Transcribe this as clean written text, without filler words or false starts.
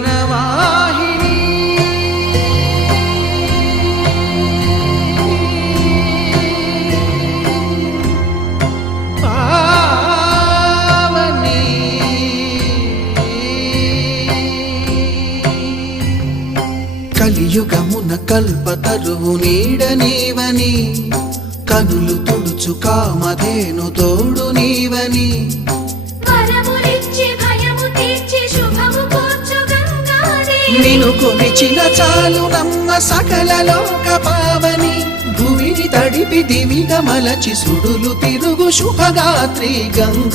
జీవనవాహిని పావని కలియుగమున కల్పతరువు నీడ నీవని కనులు తుడుచు కామధేను తోడు నీవని నిను కొలిచిన చాలు నమ్మ సకల లోక పావని భూమిని తడిపి దివిగా మలచి సుడులు తిరుగు శుభగాత్రి గంగో